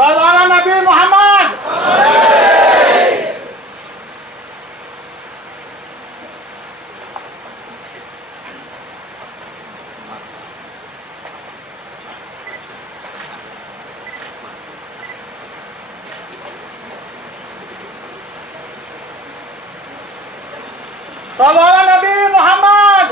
Shallallahu ala Nabi Muhammad. Shallallahu ala Nabi Muhammad.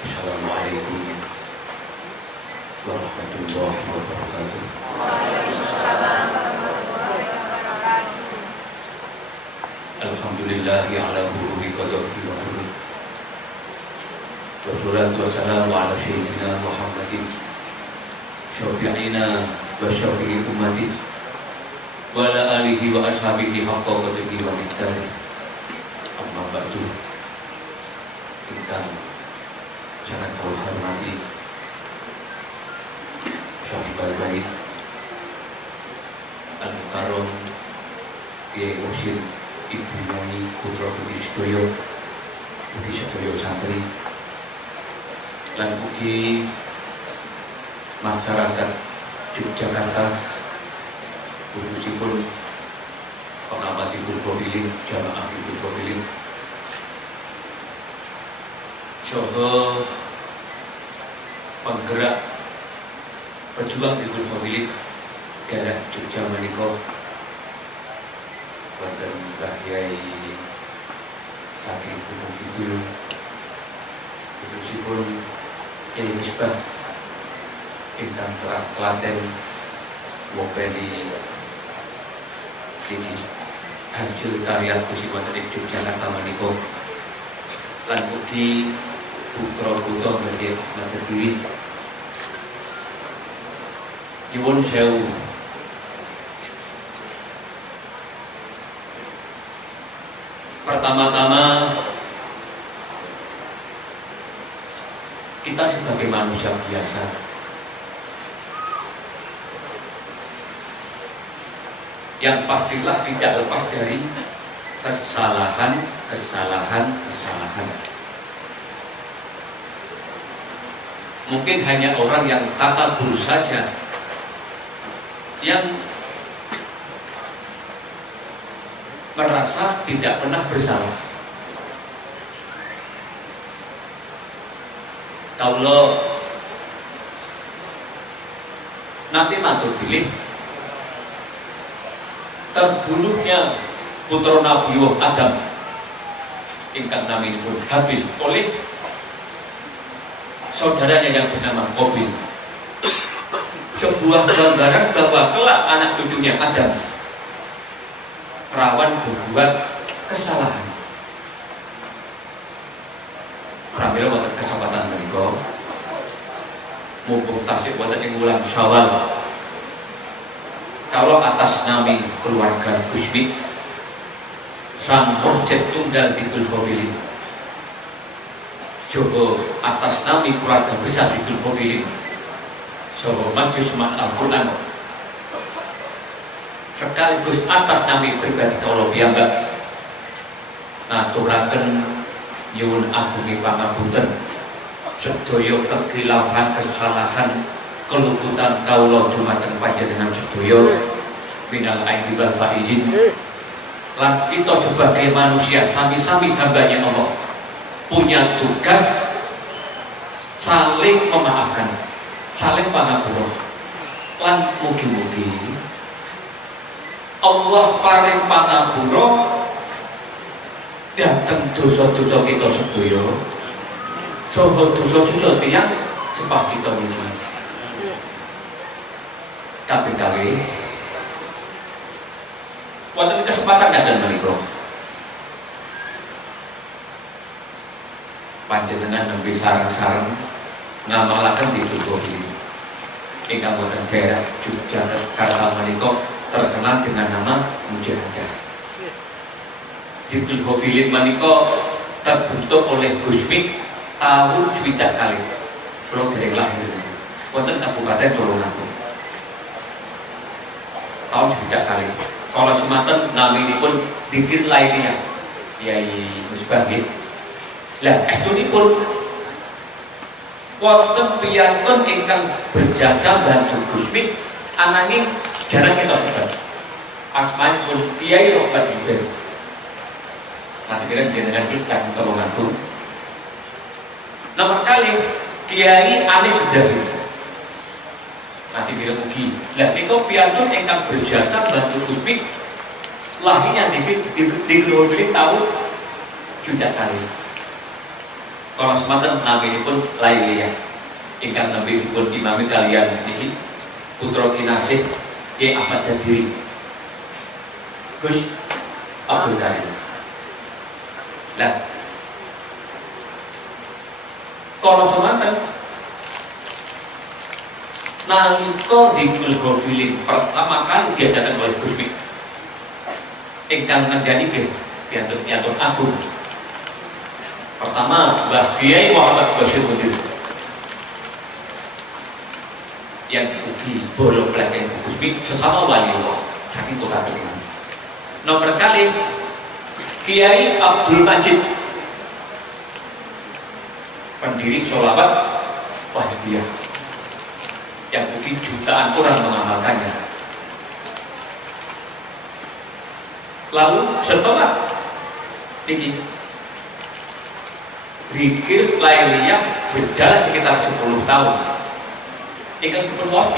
Assalamualaikum warahmatullahi wabarakatuh. Alhamdulillahi ala hurubi qadari wa hurub. Wassalatu wassalamu ala sayyidina Muhammadin syafi'ina wa syafi'i ummatin wa ala alihi wa ashabihi haqqa qadrihi wa miqdarihi. Amma ba'du. Ingkang jangan kau hormati Syahibal Bait Al-Mukarram Kiai Mursyid Ibu Nyai Putra Putri Sedoyo, mugi sedaya santri lan mugi masyarakat Yogyakarta khususipun pengamat Hizbul Profilin, jamaah Hizbul Profilin saha penggerak pejuang Hizbul Profilin daerah Jogja menika wonten Mbah Yai saking Gunung Kidul khususipun Yai Misbah ingkang Teras Klaten Wopeni iki hasil karya kusip wonten ing Yogyakarta menika lan mugi putra-putra badhe matur diri nyuwun sewu pertama-tama kita sebagai manusia biasa yang pastilah tidak lepas dari kesalahan. Mungkin hanya orang yang takabur saja yang merasa tidak pernah bersalah. Kalau nanti matur pilih terbunuhnya putra Nabi Adam ingkang naminipun Habil oleh saudaranya yang bernama Qabil, sebuah gambaran bahwa kelak anak cucunya Adam rawan berbuat kesalahan. Pramila wonten kesempatan menika mumpung tasih wonten ing wulan Syawal, kalau atas nami keluarga Gusmi sang Mursyid Tunggal Hizbul Profilin, coba atas nami keluarga besar Hizbul Profilin saha Majelis Al-Quran, sekaligus atas nami pribadi kula piyambak ngaturaken nyuwun agungi pangapunten sedaya kekhilafan, kesalahan, keluputan kawula dumateng panjenengan sedaya minal aidin wal faizin. Lan kita sebagai manusia sami-sami hambanya Allah punya tugas saling memaafkan, saling pangapura. Lan mugi-mugi Allah paring pangapura dhateng dosa-dosa kita sedaya saha dosa-dosa tiyang sepah kita niki. Tapi kali wonten kesempatan ngaten menika panjenengan nembe sareng-sareng ngamalaken Hizbul Profilin ingkang wonten daerah Yogyakarta menika terkenal dengan nama Mujahadah. Hizbul Profilin menika terbentuk oleh Gusmi tahun swidak kali kula dereng lahir wonten Kabupaten Tulungagung tahun swidak kali. Kalau semanten naminipun dikir lainnya Yai Musbah nggih. Lah estunipun wonten priyantun ingkang berjasa bantu Gusmi ananging jarang kita sebat. Asmanipun Kiai Robat Iben. Nanti kira jenengan kita Tulungagung. Nomor kali Kiai Anis Sudahi. Nanti kira ugi. Lah niku priyantun ingkang berjasa bantu Gusmi lahirnya di Growville tahun juta kali. Kalau semanten naminipun Lailiyah ingkang nembe dipun imami kalian niki putra kinasih Ki Ahmad Dadiri Gus Abdul Karim. Lah kalau semanten nalika di Growville pertama kali diadakan oleh Gus Mik ingkang ngendani nggih piantun agung. Pertama, Mbah Kiai Muhammad Bashir Mudir yang ugi bolo pelatihan Gusmi sesama wali Allah saking kota Tegal. Nomor kali Kiai Abdul Majid pendiri Sholawat Wahidiyah yang ugi jutaan orang mengamalkannya. Lalu setelah ini Zikir Lailiyah berjalan sekitar 10 tahun. Ikan keperluan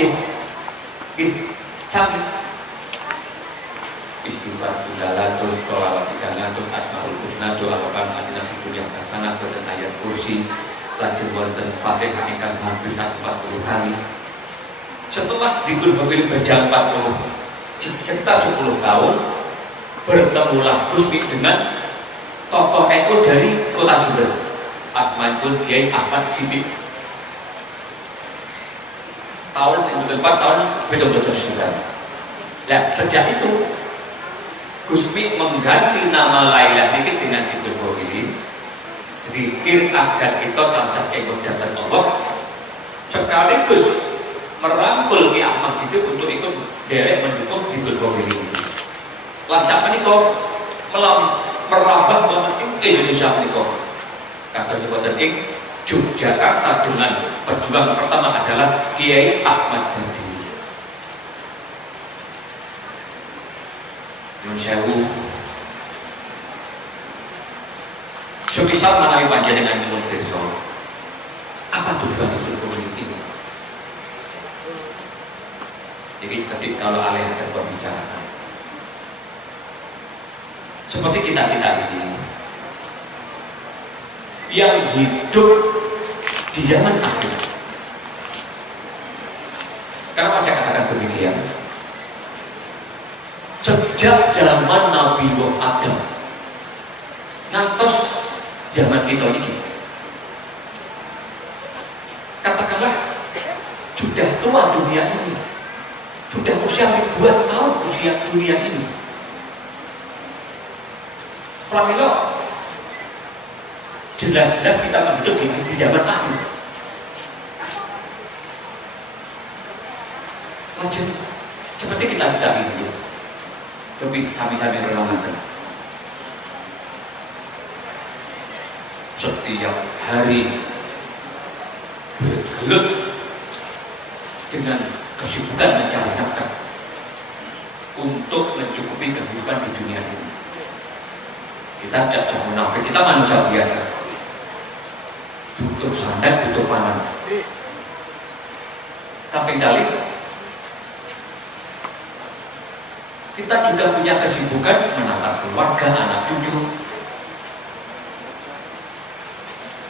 sampai istighfar 300, sholawat 300, asmaul husna doa wakan adina fikun yang hasanah dan ayat kursi lajeng wonten Fatihah ingkang hampir 40 kali. Setelah di Growville berjalan sekitar 10 tahun, bertemulah Gusmi dengan tokoh NU dari kota Jember. Asmanipun Kiai Ahmad Siddiq. Tahun 2004 tahun 2009. Nah, sejak itu Gusmi mengganti nama Lailah ini dengan Zikir Growville. Zikir agar kita tansah eling dhateng Allah. Sekaligus merangkul Ki Ahmad Siddiq untuk ikut derek mendukung Zikir Growville ini. Lancar menika merambah wonten Indonesia menika. Kata sebutan ing Yogyakarta dengan perjuangan pertama adalah Kiai Ahmad Dadiri. Nyun sewu. Semisal menawi panjenengan nyuwun pirsa, apa tujuan Zikir ini? Jadi sedikit kalau alih akan pembicaraan. Seperti kita ini yang hidup di zaman akhir. Kenapa saya katakan demikian? Sejak zaman Nabi Adam ngantos zaman kita ini, katakanlah sudah tua dunia ini, sudah usia ribuan tahun usia dunia ini. Pramila jelas-jelas kita hidup di zaman akhir. Lajeng seperti kita ini, tapi sami-sami renungan. Setiap hari bergelut dengan kesibukan mencari nafkah untuk mencukupi kehidupan di dunia ini. Kita tidak bisa munafik, kita manusia biasa. Butuh santet, butuh pangan. Tapi kali kita juga punya kesibukan menata keluarga, anak cucu,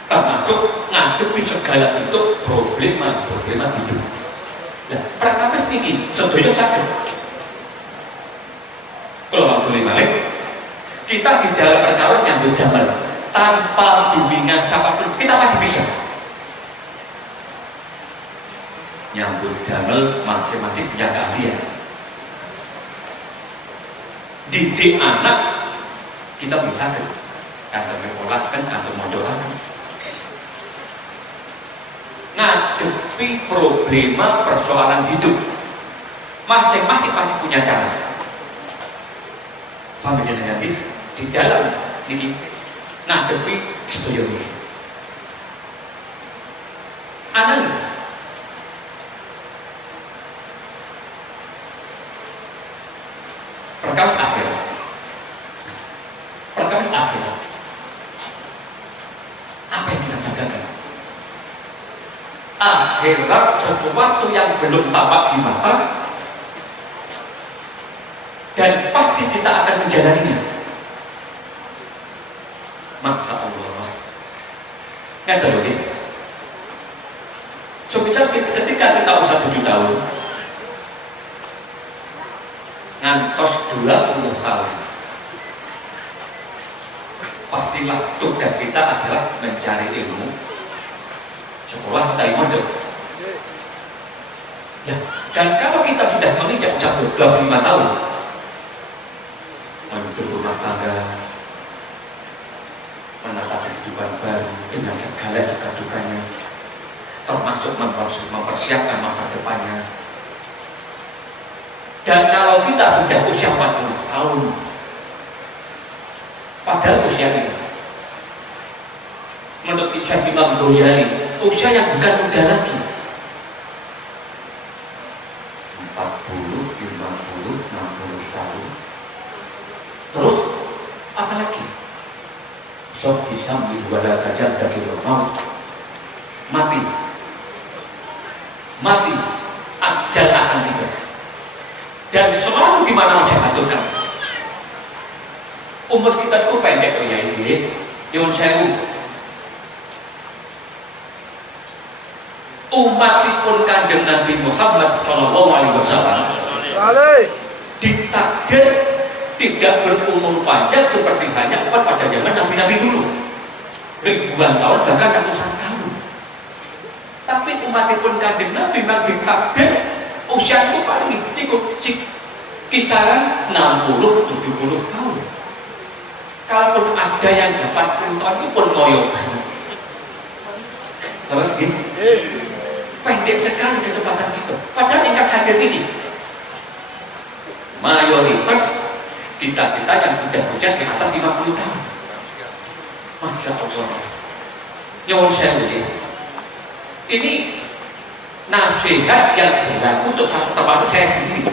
termasuk ngadepi segala bentuk problema hidup. Nah, perkara ini sedoyo sakit. Kalau waktu balik, kita di dalam perkara yang berdamai tanpa bimbingan siapapun kita masih bisa nyambut damel, masing-masing punya keahlian. Didik anak kita bisa atau mekolahkan atau modalkan. Ngadepi problema persoalan hidup masing-masing pasti punya cara. sampai jenengan di dalam niki ngadepi sedaya niki. Anang perkawis akhir. Perkawis akhir. Apa yang kita banggakan? Akhirat sesuatu yang belum tampak di mata dan pasti kita akan menjalaninya. Masya Allah. Ngerti lho nggih? Semisal ketika kita usia 7 tahun ngantos 20 tahun, pastilah tugas kita adalah mencari ilmu, sekolah dari model. Ya, dan kalau kita sudah menginjak usia 25 tahun, menuju rumah tangga, menata kehidupan baru dengan segala suka dukanya, termasuk mempersiapkan masa depannya. Dan kalau kita sudah usia 40 tahun, padahal usia ini menurut Syekh Imam Ghazali usia yang bukan muda lagi, 40, 50, 60 tahun. Terus apa lagi? Sok bisa wala tajal dakil maut, mati ajal akan tiba. Dan selalu di mana aja aturkan. Umur kita itu pendek ya ini, nyuwun sewu. Umatipun Kanjeng Nabi Muhammad Shallallahu Alaihi Wasallam ditakdir tidak berumur panjang seperti hanya umat pada zaman Nabi-Nabi dulu, ribuan tahun bahkan ratusan tahun. Tapi umatipun Kanjeng Nabi memang ditakdir usia itu paling ikut kisaran 60-70 tahun. Kalaupun ada yang 80 tahun itu pun ngoyo banget. Terus gitu, pendek sekali kecepatan kita. Padahal ingkang hadir ini mayoritas kita yang sudah usia di atas 50 tahun. Masya Allah. Nyuwun sewu. Ini nasihat yang berlaku untuk termasuk saya sendiri.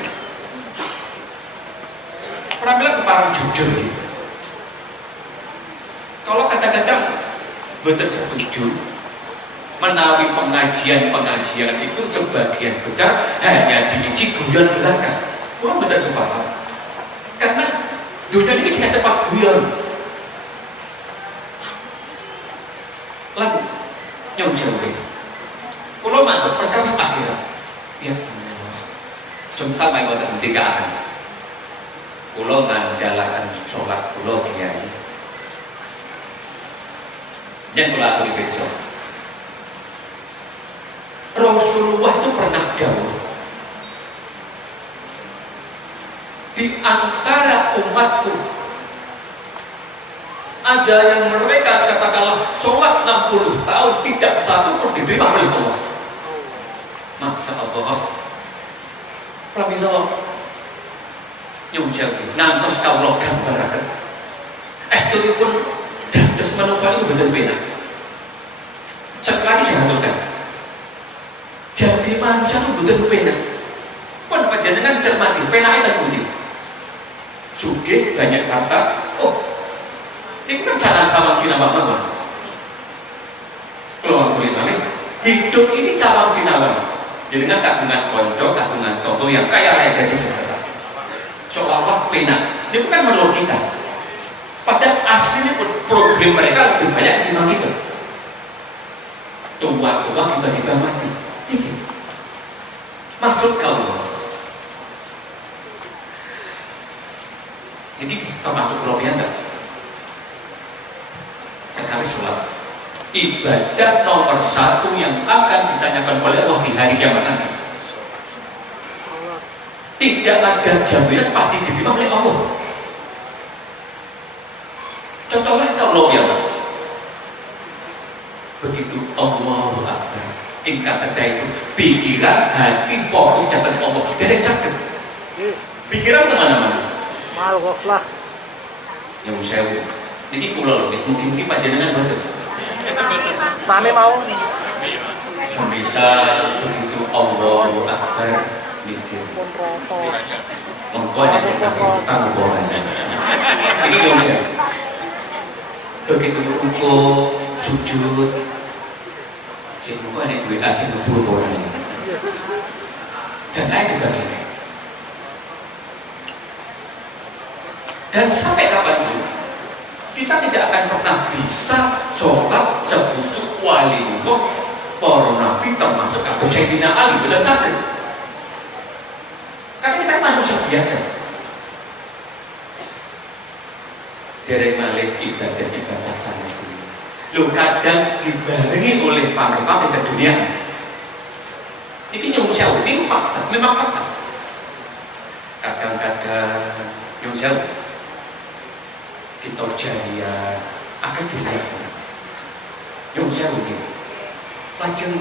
Pernah bilang keparang jujur gitu. Kalau kadang-kadang betul setuju menawi pengajian itu sebagian besar hanya diisi guyon belaka. Kurang betul paham. Karena dunia ini tidak tempat guyon. Lalu nyong jauh. Kalau mantuk perkawis akhirat, ya Allah, semisal mai ngoten ngendikaken, kula ngandhalaken salat kula kiai, yen kula aturi besok, Rasulullah itu pernah dawuh, di antara umatku ada yang mereka katakanlah sholat 60 tahun tidak satu pun diterima oleh Allah. Masya Allah. Pramila nyuwun sewu ngantos kawula gambaraken estunipun dados manusia itu betul penak. Sekali saya aturkan, jadi manusia itu betul penak. Pun panjenengan cermati penake teng pundi? Sugih banyak harta. Oh, ini kan cara sama sinawang. Kalau boleh balik, hidup ini sama sinawang. Jadi kan kagungan konco, kagungan toko yang kaya raya gaji besar. Seolah-olah penak. Ini bukan menurut kita. Padahal aslinya pun problem mereka lebih banyak ketimbang kita. Tua-tua tiba-tiba mati. Ini maksud kau. Jadi termasuk kelebihan tak? Kali sholat ibadah nomor 1 yang akan ditanyakan oleh Allah di hari kiamat nanti. Tidak ada jaminan pasti diterima oleh Allah. Contohnya kalau ya begitu Allahu Akbar, ingkang ada itu pikiran, hati, fokus datang ke Allah. Tidak sakit. Pikiran kemana-mana. Mal ghaflah. yang sewu. Niki kula lho, mungkin panjenengan mboten. Sami mau. Bisa begitu Allahu Akbar mikir. Monggo nek tak boleh. Ini yang sewu. Begitu rukuk, sujud, sing monggo nek duwe asing buru boleh. Dan lain sebagainya. Dan sampai kapanpun kita tidak akan pernah bisa sholat sekhusyuk waliullah para nabi termasuk Abu Sayyidina Ali betul sakit. Karena kita manusia biasa. Derek malih ibadah sana sini. Lu kadang dibarengi oleh pamer-pamer ke dunia. Ini nyung sewu, ini fakta, memang fakta. Kadang-kadang nyung sewu kita jaya akan dilihat. Nyung sewu ini lajeng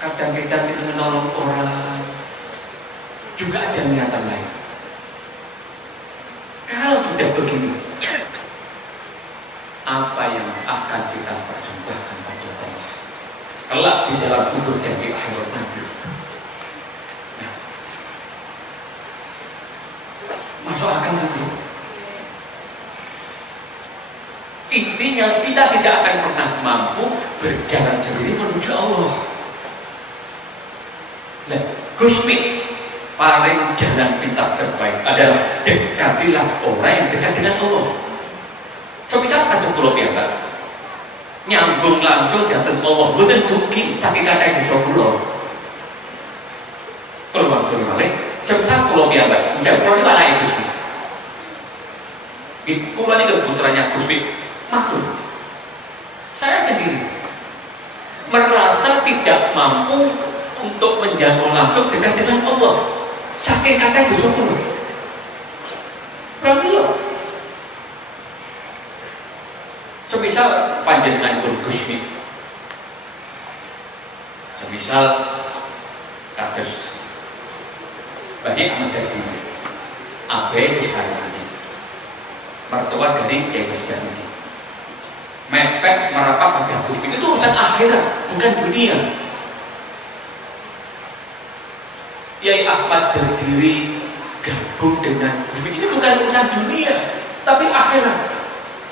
kadang-kadang kita menolong orang juga ada niatan lain. Kalau sudah begini, apa yang akan kita persembahkan pada Allah kelak di dalam kubur dan di akhirat nanti? Nah, masuk akal nanti. Intinya kita tidak akan pernah mampu berjalan sendiri menuju Allah. Nah, Gusmi paling jalan pintas terbaik adalah dekatilah orang yang dekat dengan Allah. Semisal kata pulau piyambak nyambung langsung datang Allah, bukan dugi saking kata di pulau. Kalau langsung balik, semisal pulau piyambak, misalnya pulau ini mana ya Gusmi? Pulau ini putranya Gusmi, matur. Saya sendiri merasa tidak mampu untuk menjangkau langsung dekat dengan Allah. Saking kata di pulau. Pramila. Semisal panjenengan pun Gusmi, semisal kados banyak amat dari abai kesalahan mertua dari Kiai Musbah mepet merapat pada Gusmi itu urusan akhirat bukan dunia. Kiai Ahmad Dardiri gabung dengan Gusmi ini bukan urusan dunia tapi akhirat.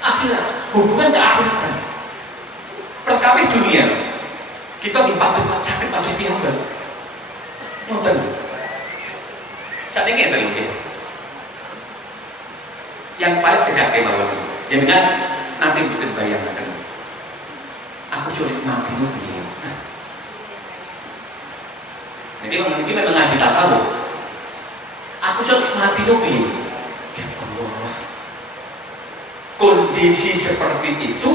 Akhirat, hubungan keakhiratan. Perkawis dunia, kita dipatut piyambak. Nonton. Saat ini yang terlalu yang paling dekat kemauan jangan nanti betul bayangkan. Aku sulit mati beliau. Jadi ini memang ngaji tasawuf. Aku sulit mati beliau. Ya Allah. Kondisi seperti itu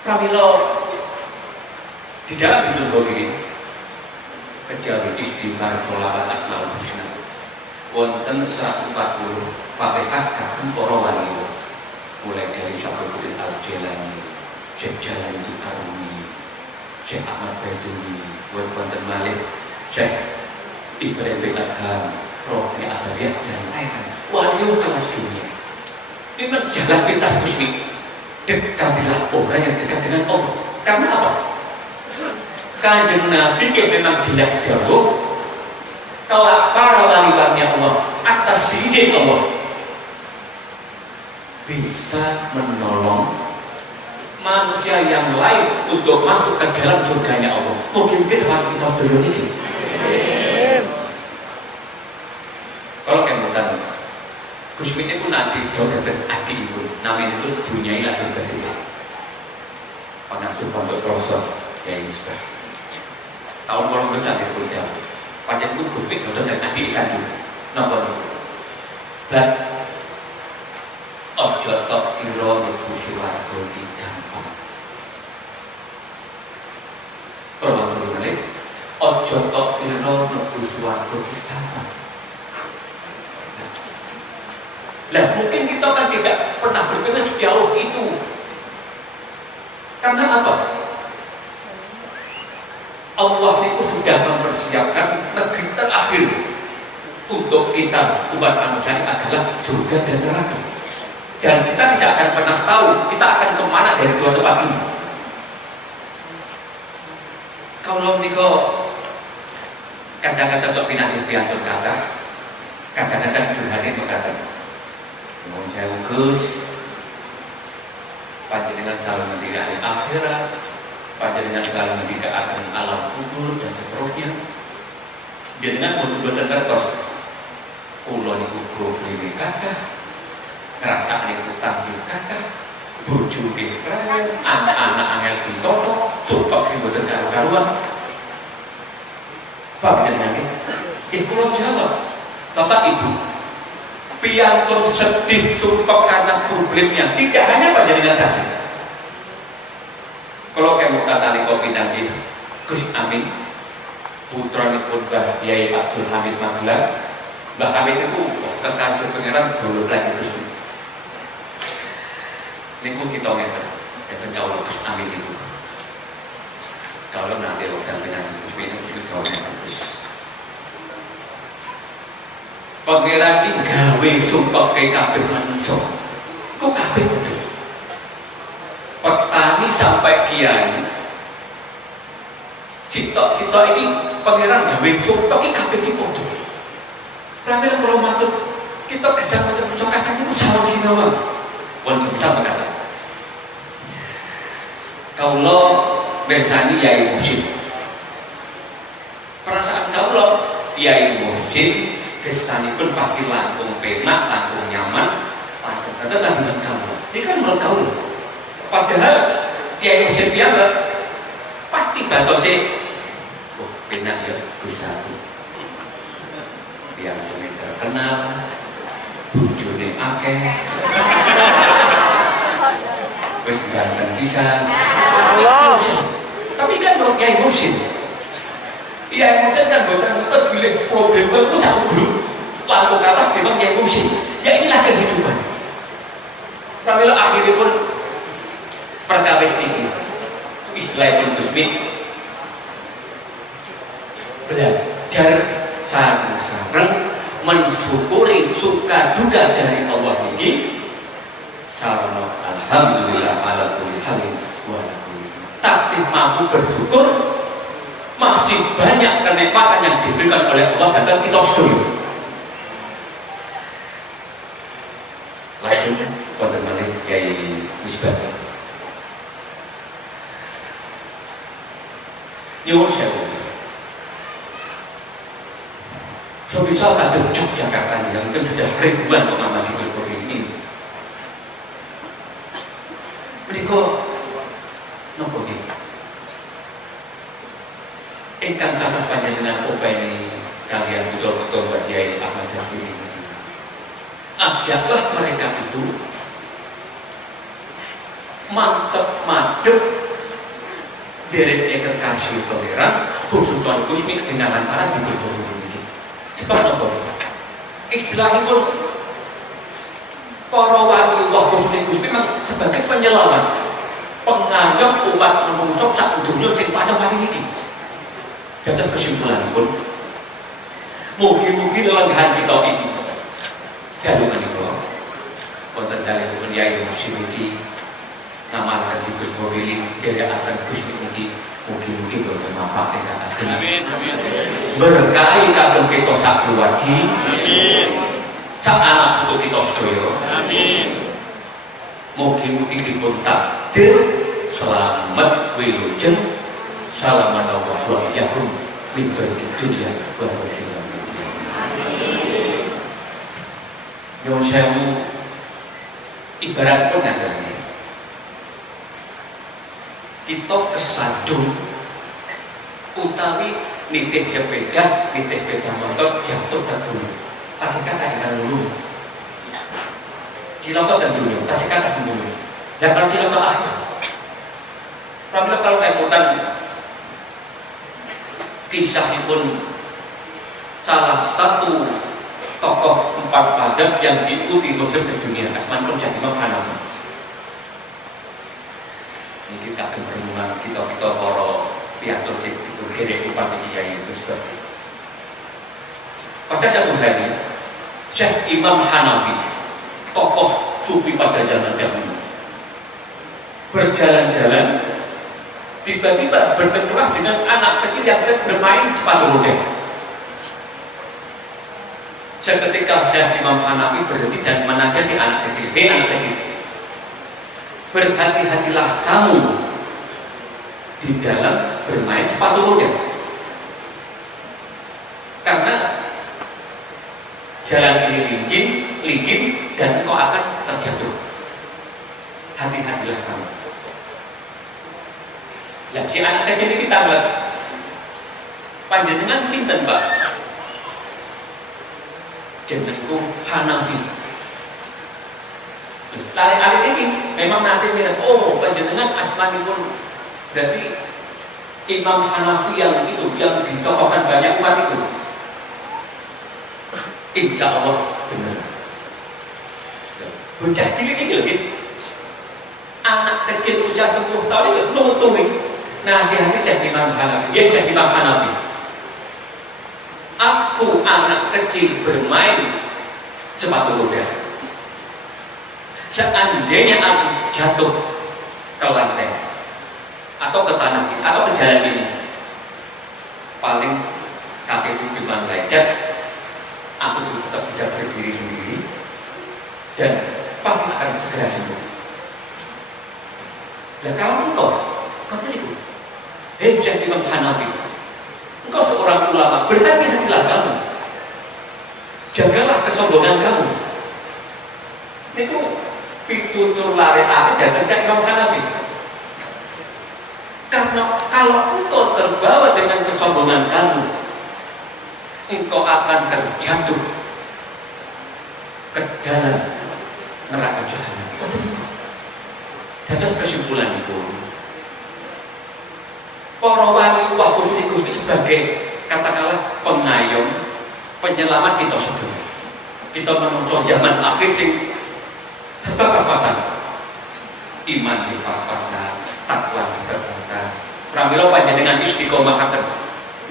pramila di dalam hidup ini kejar istighfar sholawat asmaul husna wonten 140 Fatihah kagem para wali mulai dari Syaikhul Al-Jailani, Syekh Jalaluddin Arumi, Syekh Ahmad Baidowi, wonten malih Syekh Ibrahim bin Adham, Rohni Adawiyah dan lain-lain. Waliul kelas dunia. Memang jalan pintas Gusmi. Dekatilah orang yang dekat dengan Allah. Karena apa? Kanjeng Nabi yang memang jelas dahulu kelak para wali-walinya Allah atas izin Allah bisa menolong manusia yang lain untuk masuk ke dalam surganya Allah. Mungkin-mungkin harus kita dulu ini. Kalau kemudian Gusmi itu nanti jauh datang adik ibu namanya itu Bunyai Lahir Batin pengasuh pondok pelosok ya Musbah tahun 2001 kuliah pada itu Gusmi jauh datang adik ikan dulu nomor dan ojo tok kiro ibu siwargo di gampang kalau langsung balik ojo tok kiro ibu siwargo di gampang. Lah mungkin kita kan tidak pernah berpikir sejauh itu. Karena apa? Allah itu sudah mempersiapkan negeri terakhir untuk kita umat manusia adalah surga dan neraka. Dan kita tidak akan pernah tahu kita akan kemana dari dua tempat ini. Kalau niko kadang-kadang sok pinanti piantun kata, kadang-kadang curhatin berkata, mohon saya Gus, panjenengan selalu mendidik akhirat, panjenengan selalu mendidik akan alam kubur dan seterusnya. Jenengan butuh ngertos, kula niku probleme kathah, ngrasakne utang kathah, bojo nggih rewel, anak-anak angel ditoto, cutok sing boten karu-karuan. Pak jenengan nggih kula jawab, Bapak Ibu, piantun sedih sumpek karena problemnya tidak hanya panjenengan saja. Kalau kamu kata kopi nanti Gus Amin putranipun Mbah Yai Abdul Hamid Magelang, Mbah Hamid itu kekasih pangeran dulu lagi Gus. Niku kita ngeten, ngeten kawula Gus Amin itu. Kalau nanti waktu penyanyi Gus ini Gus kawula Gus. Pangeran iki gawe sumpah ke kabeh manungsa. Kok kabeh betul. Petani sampai kiai. Cita-cita ini pangeran gawe sumpah ke kabeh iki padha. Ramil kalau matur kita kejar macam kata itu sama sinawa. Pun bisa berkata. Kaulo bersani Yai Muhsin. Perasaan kaulo Yai Muhsin kesanipun pasti langkung penak, langkung nyaman, langkung kata tak menurut kamu. Ini kan menurut kamu. Padahal Yai Muhsin piyambak pasti batose. Oh, penak ya bisa. Yang terkenal, bujune akeh, wis ganteng pisan. Tapi kan menurut Yai Muhsin. Yai Muhsin kan bukan terus pilih problem itu satu grup lalu kata memang Yai Muhsin. Ya inilah kehidupan. Sampai akhirnya pun perkawis ini istilah pun Gusmi belajar sareng mensyukuri suka duka dari Allah ini. Sarana alhamdulillah ala kulli halin wa ala kulli. Tak mampu bersyukur. Masih banyak kenikmatan yang diberikan oleh Allah dan kita setuju. Lanjut pada balik Yai Misbah. Nyuwun sewu. Semisal ada Yogyakarta yang kan sudah ribuan pengamat di Covid ini. Mereka nopo gitu. Ingkang kasah panjenengan openi kalian betul-betul Mbak Yai Ahmad Dhani ini. Ajaklah mereka itu mantep madep derek kekasih pangeran khusus Tuhan Gusmi dengan antara di berbuat ini. Sebab apa? Istilahipun para wali Allah khusus Gusmi memang sebagai penyelamat, penganggap umat manusia sak dunia sing pada hari ini. Jatuh kesimpulan pun mungkin dalam kita ini gaduh menikah konten dari pun Yai Muhsin ini nama akan diberi dari akan Gusmi ini mungkin bermanfaat dengan akhirnya berkahi kagum kita sak keluarga sak anak untuk kita sedoyo mungkin dipun takdir selamat wilujeng salaman Allah yahum min baiti dunya wa baiti amin. Nyuwun sewu ibarat pun adalah kita kesandung utawi nitih sepeda, nitih sepeda motor jatuh terbunuh. Kasih kata dengan lulu. Cilaka terbunuh, kasih kata sembuh. Dan kalau cilaka akhir, kalau temputan kisahipun salah satu tokoh empat padat yang diikuti Muslim di dunia Asmanul Jahimah Hanafi. Ini kita keberunan kita para piantun itu kiri empat ini yang itu sebagai Pada satu hari, Syekh Imam Hanafi, tokoh sufi pada zaman dahulu, berjalan-jalan, tiba-tiba bertengkar dengan anak kecil yang bermain sepatu roda. Seketika Syekh Imam Hanafi berhenti dan menasihati anak kecil, "Hei anak kecil, berhati-hatilah kamu di dalam bermain sepatu roda, karena jalan ini licin dan kau akan terjatuh. Hati-hatilah kamu." Lah si anak kecil ini tambah, panjenengan cinten Pak, jenengku Hanafi. Lari-lari ini memang nanti mirip, oh panjenengan asmanipun berarti Imam Hanafi yang itu, yang ditokohkan banyak umat itu. Insya Allah benar. Bocah cilik ini lebih, anak kecil usia 10 tahun itu nutui nasihati Syekh Imam Hanafi. Ya Syekh Imam Hanafi, aku anak kecil bermain sepatu roda. Seandainya aku jatuh ke lantai atau ke tanah ini, atau ke jalan ini, paling kakiku cuma lecet, aku tetap bisa berdiri sendiri dan pasti akan segera sembuh. Nah kalau engkau beriku, hei Syekh Imam Hanafi, engkau seorang ulama, berhati-hatilah kamu, jagalah kesombongan kamu. Itu pitutur lari-lari dari Syekh Imam Hanafi. Karena kalau engkau terbawa dengan kesombongan kamu, engkau akan terjatuh ke dalam neraka jahanam. Atas kesimpulan itu, para wali wah khusus sebagai katakanlah pengayom, penyelamat kita sedaya. Kita menungso zaman akhir sing serba pas-pasan, iman di pas-pasan, takwa terbatas. Pramila panjenengan istiqomah katen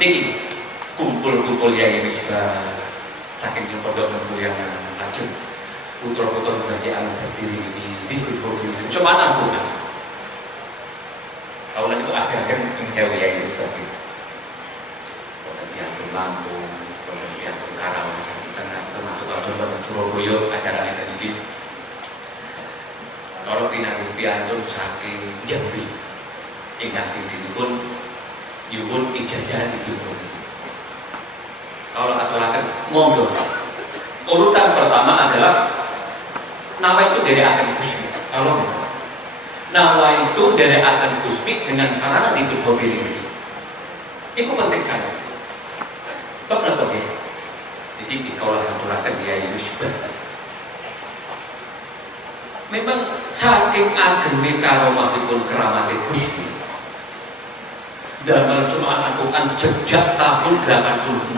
niki kumpul-kumpul yai misbah saking pondok yang lajeng putra-putra kerajaan berdiri di profil cuma aku kan awalan itu akhir-akhir menjauh yai misbah yang Lampung, yang Karawang, termasuk kalau Surabaya acaranya tadi. Kalau pinanggih piantun saking Jambi, ingat ini pun yubun ijazah itu. Kalau aturakan monggo. Urutan pertama adalah nama itu dari akan kusmi. Kalau nama itu dari akan kusmi dengan sarana tidur profil ini. Itu penting saya. Pernah tahu ya? Jadi kalau aturakan dia itu memang saking ageng karomahipun keramati Gusti dalam Al Quran sejak tahun 86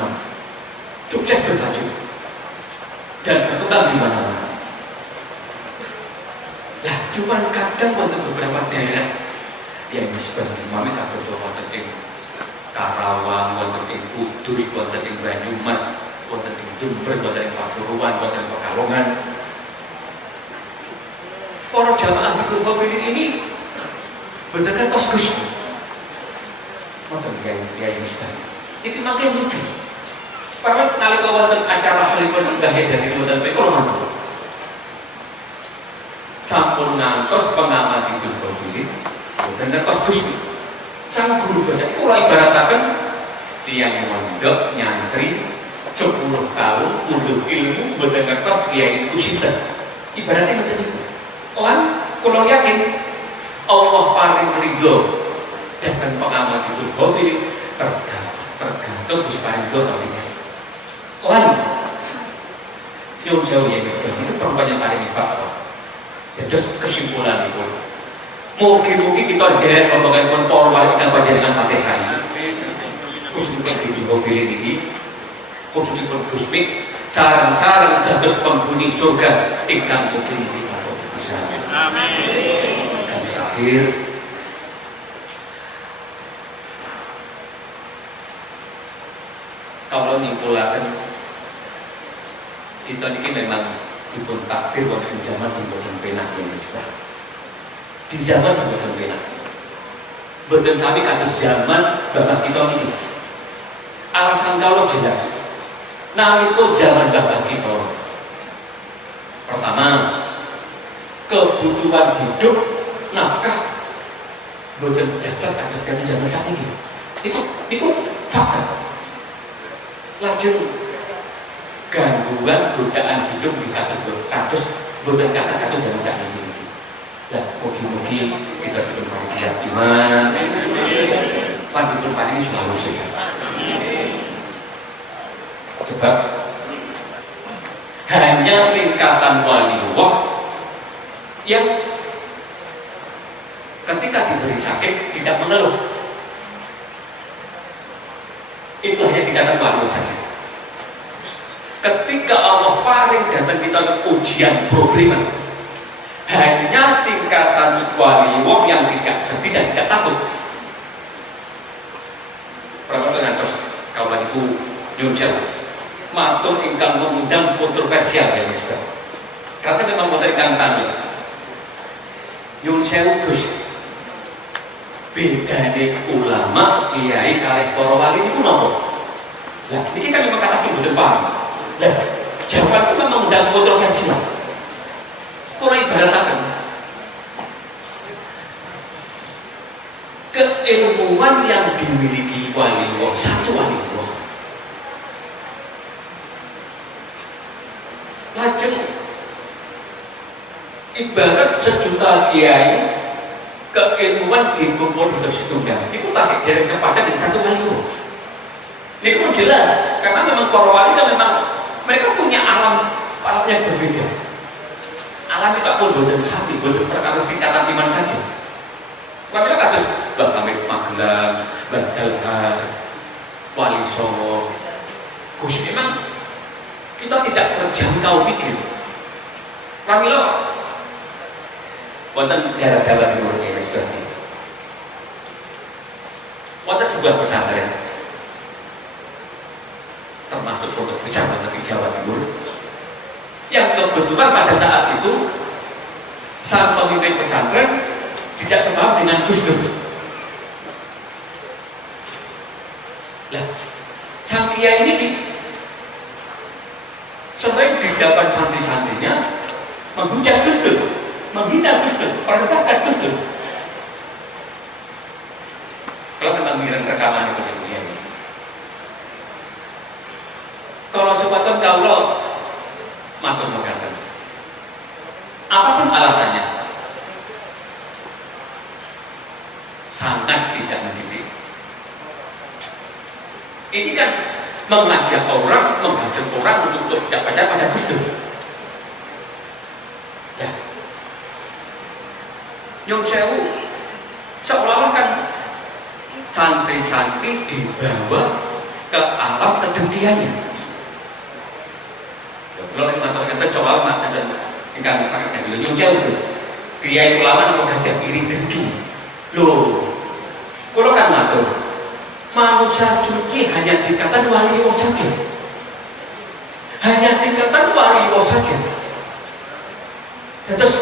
sukses bertajuk dan berkembang di mana-mana. Nah, cuman kadang untuk beberapa daerah yang sebagai mami kados wonten ing Karawang, wonten ing Kudus, wonten ing Banyumas, wonten ing Jember, wonten ing Pasuruan, wonten ing Pekalongan. Para jamaah di Kubawilin ini berdekat tos Gusti. Wonten kiai misbah. Iki makin lucu. Karena nalika wonten acara halipun Mbah dari wonten Pekalongan. Sampun ngantos pengamat di Kubawilin, berdekat tos Gusti. Sang guru baca kula ibarataken tiyang mondok nyantri 10 tahun untuk ilmu berdekat tos kiai Usita. Ibaratnya ngoten niku. Lan kula yakin Allah paling ridho dan pengamat itu hobi tergantung Gus Pando tapi lan yang jauh ya itu perempuan paling faktor. Jadi kesimpulan itu mungkin kita derek pembagian pun polwan kita baca dengan Fatihah khususnya di hobi ini khususnya Gusmi sarang-sarang dados penghuni surga ingkang mungkin amin. Dan terakhir, kalau nyimpulakan kita ini memang dipun takdir wonten zaman sing boten penak ya Mas. Di zaman sing boten penak. Boten sami kados zaman bapak kita niki. Alasan kalau jelas. Nalika zaman bapak kita. Pertama, kebutuhan hidup nafkah boten dasar kados zaman sakniki. Itu fakta. Lajeng gangguan godaan hidup di kados boten kados zaman sakniki. Lah, mugi-mugi kita diberi keyakinan lan dipun selalu sehat. Sebab hanya tingkatan waliullah yang ketika diberi sakit tidak mengeluh. Itu hanya tingkatan waliullah saja. Ketika Allah paling datang kita ujian problem, hanya tingkatan waliullah yang tidak sedih dan tidak takut. Berapa terus kawan ibu nyuncel matur ingkang mengundang kontroversial ya Mas. Karena memang boten ingkang tani. Nyun sewu Gus. Bedane ulama kiai kalih para wali niku napa? Lah niki kan memang kata sing boten paham. Lah jawaban itu memang mengundang kontroversial. Kula ibarataken keilmuan yang dimiliki waliullah, satu waliullah. Lajeng ibarat sejuta kiai keilmuan dikumpul di setunggal itu tasik dereng sepadan dengan satu waliullah. Ini pun jelas karena memang para wali kan memang mereka punya alam yang berbeda. Alam itu pun boten sami, boten perkara tingkatan iman saja. Waliullah kados Mbah Hamid Magelang, Mbah Dalhar, Wali Songo. Gus memang kita tidak terjangkau pikir. Waliullah wonten daerah Jawa Timur ini sebagainya. Wonten sebuah pesantren termasuk pondok besar di Jawa Timur yang kebetulan pada saat itu sang pemimpin pesantren tidak sepaham dengan Gus Dur. Lah, sang kiai ini sering di depan santri-santrinya menghujat Gus Dur, menghina Gus Dur, merendahkan Gus Dur. Kalau memang mireng rekaman itu ya. Kalau sepatutnya kaulah matur mekaten. Apapun alasannya, sangat tidak mendidik. Ini kan mengajak orang, menghajat orang untuk tidak percaya pada Gus Dur. Ya, Nyun sewu seolah-olah kan santri-santri dibawa ke alam kedengkiannya. Kalau lagi matur kata coba makan ingkang katakan dulu Nyun sewu kiai ulama apa gadah iri dengki. Loh, kalau kan matur manusia suci hanya tingkatan waliullah saja. Hanya tingkatan waliullah saja. Dan terus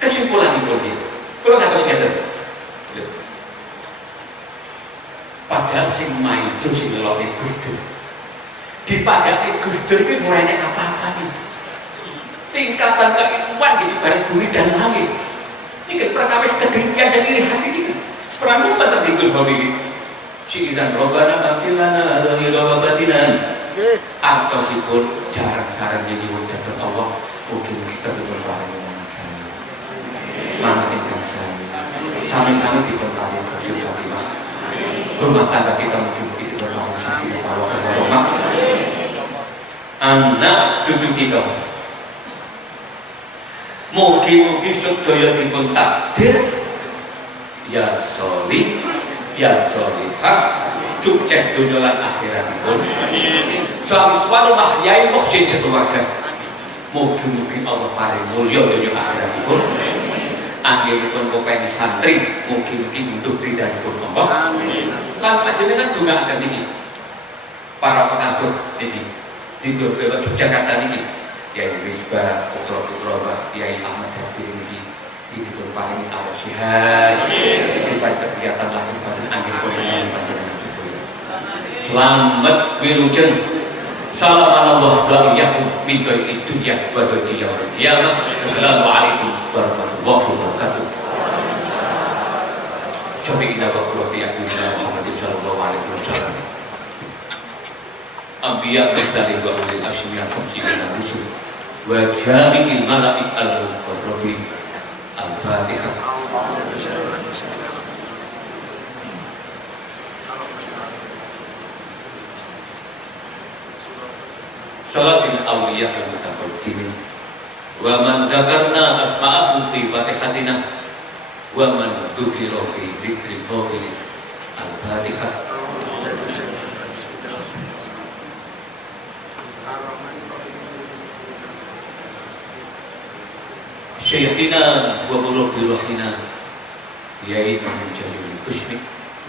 kesimpulan itu dia. Kalau nggak tahu sekitar. Padahal sing main itu sing ngeloni Gus Dur. Dipagaki Gus Dur itu mulainya apa-apa nih. Tingkatan keilmuan gitu bareng bumi dan langit. Ini kan perkawis kedengkian dan iri hati ini. Pernah lupa tertinggal babi Syiiran Robbana Mafilana Zahira wa Batinan Artosipun jarang-jarang jadi wujud Allah. Mungkin kita berpaling dengan saya mana ikan saya sama-sama diberkahi Rasul Fatimah rumah tangga kita mungkin berpaling sakit Allah anak cucu kita mugi-mugi sedaya dipun takdir ya sholih ya sholihah sukses dunia lan akhiratipun suami tuan mahyai muhsin sekeluarga mugi-mugi Allah paring mulya dunia akhiratipun anggilipun kepengen santri mugi-mugi untuk ridhanipun Allah lan panjenengan dongaaken niki para pengasuh niki di beberapa Yogyakarta ini Kiai Misbah putra-putra Mbah Kiai Ahmad Hafir ini dipun paring awak sehat di kegiatan lagi pada angin koordinasi panjenengan sedaya. Selamat wilujeng salam Allah ba'iyyakum min dha'iqid dunya wa dha'iqil yaumil qiyamah. Wassalamualaikum warahmatullahi wabarakatuh. Syafi'ina wa qurratu'ina Muhammadin sallallahu alaihi wasallam. Anbiya bersalih wa ulil asmiya khamsina rusul wa jami'il malaik al-muqarrabin. Al-Fatihah. Salatil awliya al-mutaqaddimin wa man dzakarna asma'ahum fi fatihatina wa man dzukira fi dzikri qawli. Al-Fatihah. Syekhina wa murabbi ruhina Kiai Imam Jazuli Kusmi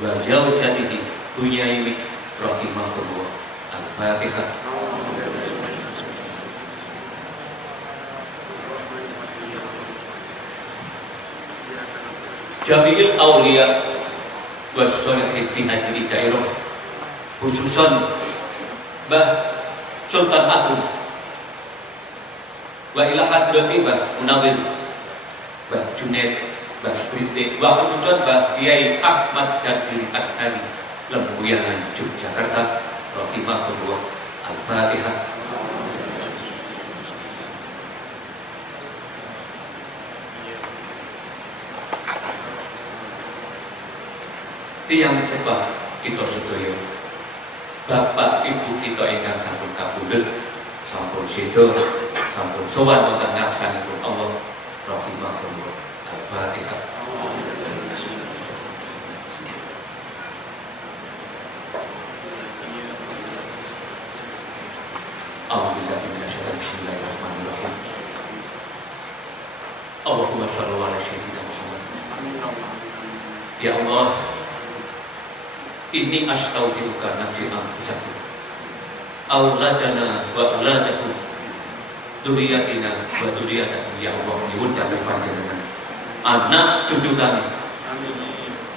wa zawjatihi Bunyaimi rahimahullah. Al-Fatihah. Jami'il awliya was sholihin fi hadhihi dairah, khususan Mbah Sultan Agung wa ila hadrati Mbah Munawir, Mbah Junaid, Mbah Brite, wa khususan Mbah Kiai Ahmad Dadiri As'ari Lembuyangan Yogyakarta rahimahullah. Al-Fatihah. Tiyang sebah kita sedaya, bapak ibu kita ingkang sampun kabudut, sampun sedo, sampun sowan wonten ngarsanipun Allah rahimahullah. Al-Fatihah. A'udzubillahi minasyaitonir rajim. Bismillahirrahmanirrahim. Allahumma shalli ala sayyidina Muhammad. Ya Allah, inni astaudiruka nafsi anfusakum auladana wa auladakum duriyatina wa duriyatakum. Ya Allah, nyuwun dhateng panjenengan anak cucu kami,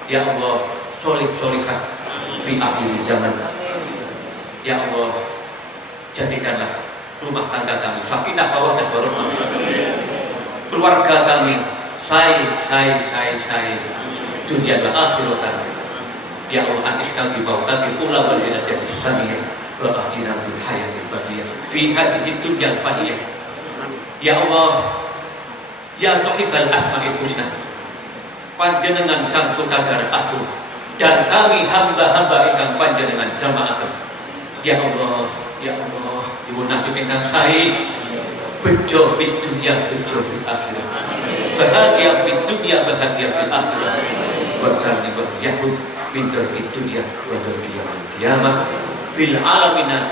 ya Allah, solih solihah fi akhir zaman. Ya Allah, jadikanlah rumah tangga kami sakinah mawaddah warahmah, keluarga kami say dunia dan akhirat. Ya Allah, aniskan bi bautatil ula wal jannati samiyah wa ahdina bil hayatil baqiyah fi hadhihi dunya faniyah. Ya Allah, ya sahibal asma'il husna, panjenengan sang sutradara agung dan kami hamba-hamba ingkang panjenengan jamaaken. Ya Allah, ya Allah, ibu nasib ingkang sae bejo fid dunya bejo fil akhirat, bahagia fid dunya bahagia fil akhirat, wa sallallahu yahud min darki dunya wa darki yaumil qiyamah fil alamina